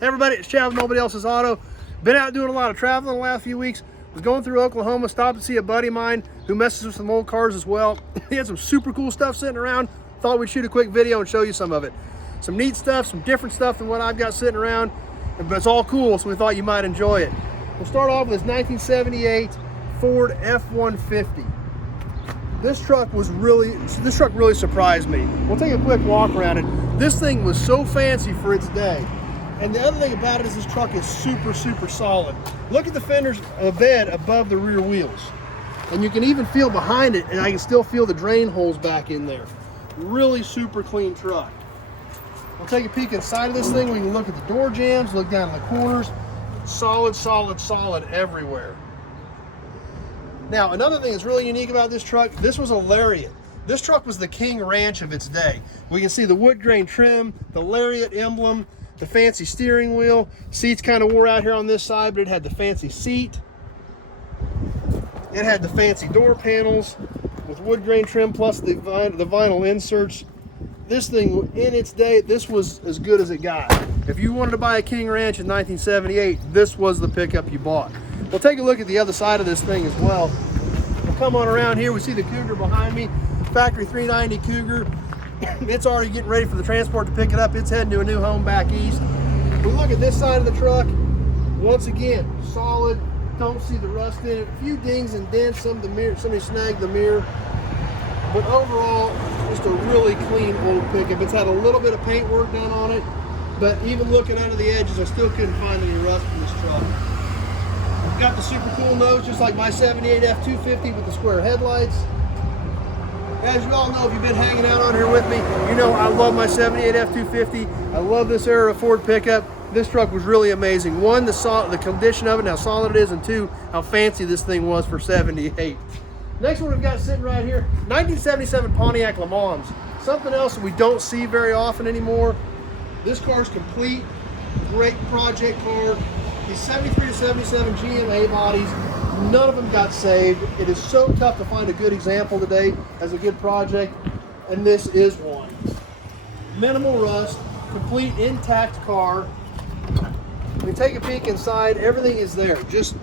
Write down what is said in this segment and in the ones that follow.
Hey everybody, it's Chad with Nobody Else's Auto. Been out doing a lot of traveling the last few weeks. Was going through Oklahoma, stopped to see a buddy of mine who messes with some old cars as well. He had some super cool stuff sitting around. Thought we'd shoot a quick video and show you some of it. Some neat stuff, some different stuff than what I've got sitting around, but it's all cool, so we thought you might enjoy it. We'll start off with this 1978 Ford F-150. This truck really surprised me. We'll take a quick walk around it. This thing was so fancy for its day. And the other thing about it is this truck is super solid. Look at the fenders bed above the rear wheels. And you can even feel behind it, and I can still feel the drain holes back in there. Really super clean truck. We'll take a peek inside of this thing. We can look at the door jambs, look down in the corners. Solid everywhere. Now, another thing that's really unique about this truck, this was a Lariat. This truck was the king ranch of its day. We can see the wood grain trim, the Lariat emblem, the fancy steering wheel. Seats kind of wore out here on this side, but it had the fancy seat. It had the fancy door panels with wood grain trim plus the vinyl inserts. This thing, in its day, this was as good as it got. If you wanted to buy a King Ranch in 1978, this was the pickup you bought. We'll take a look at the other side of this thing as well. We'll come on around here. We see the Cougar behind me, factory 390 Cougar. It's already getting ready for the transport to pick it up. It's heading to a new home back east. We look at this side of the truck. Once again, solid. Don't see the rust in it. A few dings and dents. Somebody snagged the mirror. But overall, just a really clean old pickup. It's had a little bit of paint work done on it, but even looking under the edges, I still couldn't find any rust in this truck. Got the super cool nose, just like my 78 F-250 with the square headlights. As you all know, if you've been hanging out on here with me, you know I love my 78 F-250. I love this era of Ford pickup. This truck was really amazing. One, the condition of it and how solid it is, and two, how fancy this thing was for 78. Next one we've got sitting right here, 1977 Pontiac Lemans. Something else that we don't see very often anymore. This car's complete, great project car. These 73 to 77 GMA bodies, none of them got saved. It is so tough to find a good example today as a good project, and this is one. Minimal rust, complete intact car. We take a peek inside, everything is there. Just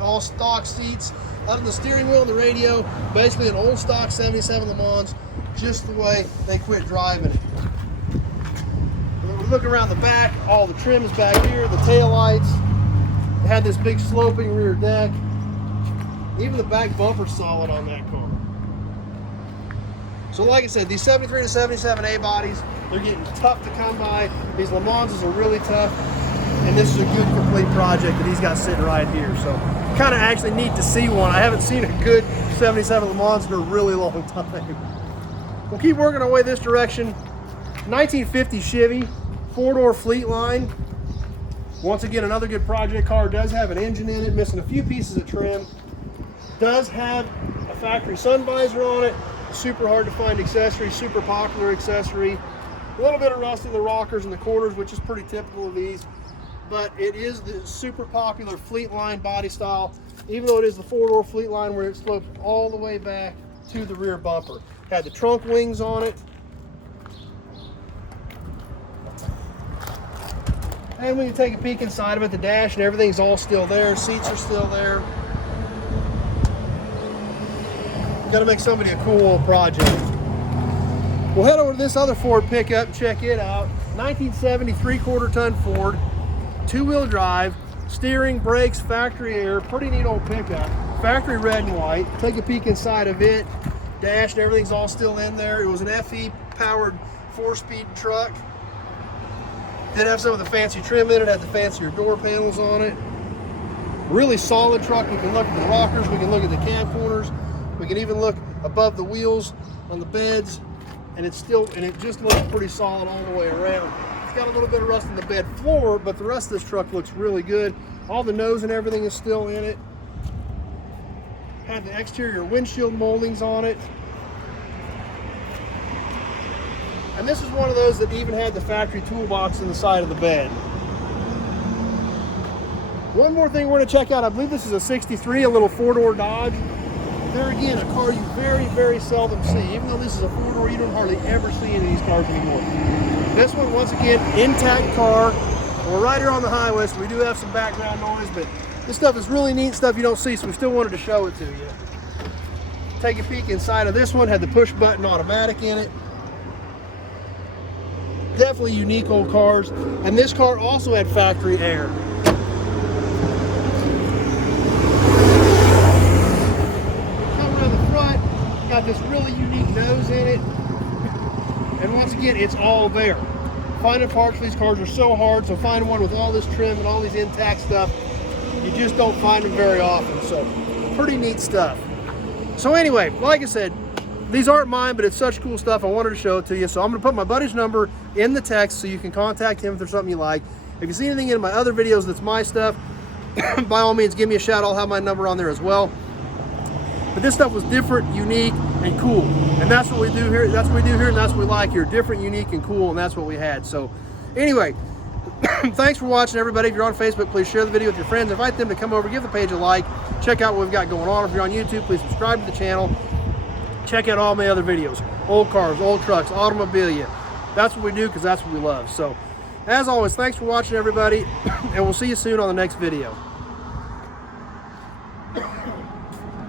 all stock seats, other than the steering wheel and the radio, basically an old stock 77 Le Mans, just the way they quit driving it. We look around the back, all the trim is back here, the tail lights. It had this big sloping rear deck. Even the back bumper's solid on that car. So like I said, these 73 to 77 A bodies, they're getting tough to come by. These Le Manses are really tough. And this is a good complete project that he's got sitting right here. So kind of actually neat to see one. I haven't seen a good 77 Le Mans in a really long time. We'll keep working our way this direction. 1950 Chevy, 4-door fleet line. Once again, another good project car. Does have an engine in it, missing a few pieces of trim. Does have a factory sun visor on it. Super hard to find accessory, super popular accessory. A little bit of rust in the rockers and the quarters, which is pretty typical of these. But it is the super popular fleet line body style, even though it is the 4-door fleet line where it slopes all the way back to the rear bumper. Had the trunk wings on it. And when you take a peek inside of it, the dash and everything's all still there. Seats are still there. Got to make somebody a cool old project. We'll head over to this other Ford pickup and check it out. 1970 3/4 ton Ford, 2-wheel drive, steering, brakes, factory air, pretty neat old pickup. Factory red and white. Take a peek inside of it. Dash and everything's all still in there. It was an FE powered 4-speed truck. Did have some of the fancy trim in it, had the fancier door panels on it. Really solid truck. We can look at the rockers, we can look at the cab corners, we can even look above the wheels on the beds, and it just looks pretty solid all the way around. It's got a little bit of rust in the bed floor, but the rest of this truck looks really good. All the nose and everything is still in it. Had the exterior windshield moldings on it. And this is one of those that even had the factory toolbox in the side of the bed. One more thing we're going to check out. I believe this is a 63, a little 4-door Dodge. There again, a car you very seldom see. Even though this is a 4-door, you don't hardly ever see any of these cars anymore. This one, once again, intact car, We're right here on the highway, so we do have some background noise, but this stuff is really neat stuff you don't see, so we still wanted to show it to you. Take a peek inside of this one, had the push button automatic in it. Definitely unique old cars. And this car also had factory air. Come around the front, got this really unique nose in it. And once again, it's all there. Finding parts for these cars are so hard, so finding one with all this trim and all these intact stuff, you just don't find them very often. So pretty neat stuff. So anyway, like I said, these aren't mine, but it's such cool stuff. I wanted to show it to you. So I'm gonna put my buddy's number in the text so you can contact him if there's something you like. If you see anything in my other videos that's my stuff, by all means, give me a shout. I'll have my number on there as well. But this stuff was different, unique, and cool. And that's what we do here. That's what we do here, and that's what we like here. Different, unique, and cool, and that's what we had. So anyway, thanks for watching, everybody. If you're on Facebook, please share the video with your friends. Invite them to come over, give the page a like. Check out what we've got going on. If you're on YouTube, please subscribe to the channel. Check out all my other videos. Old cars, old trucks, automobilia. That's what we do because that's what we love. So as always, thanks for watching, everybody, and we'll see you soon on the next video.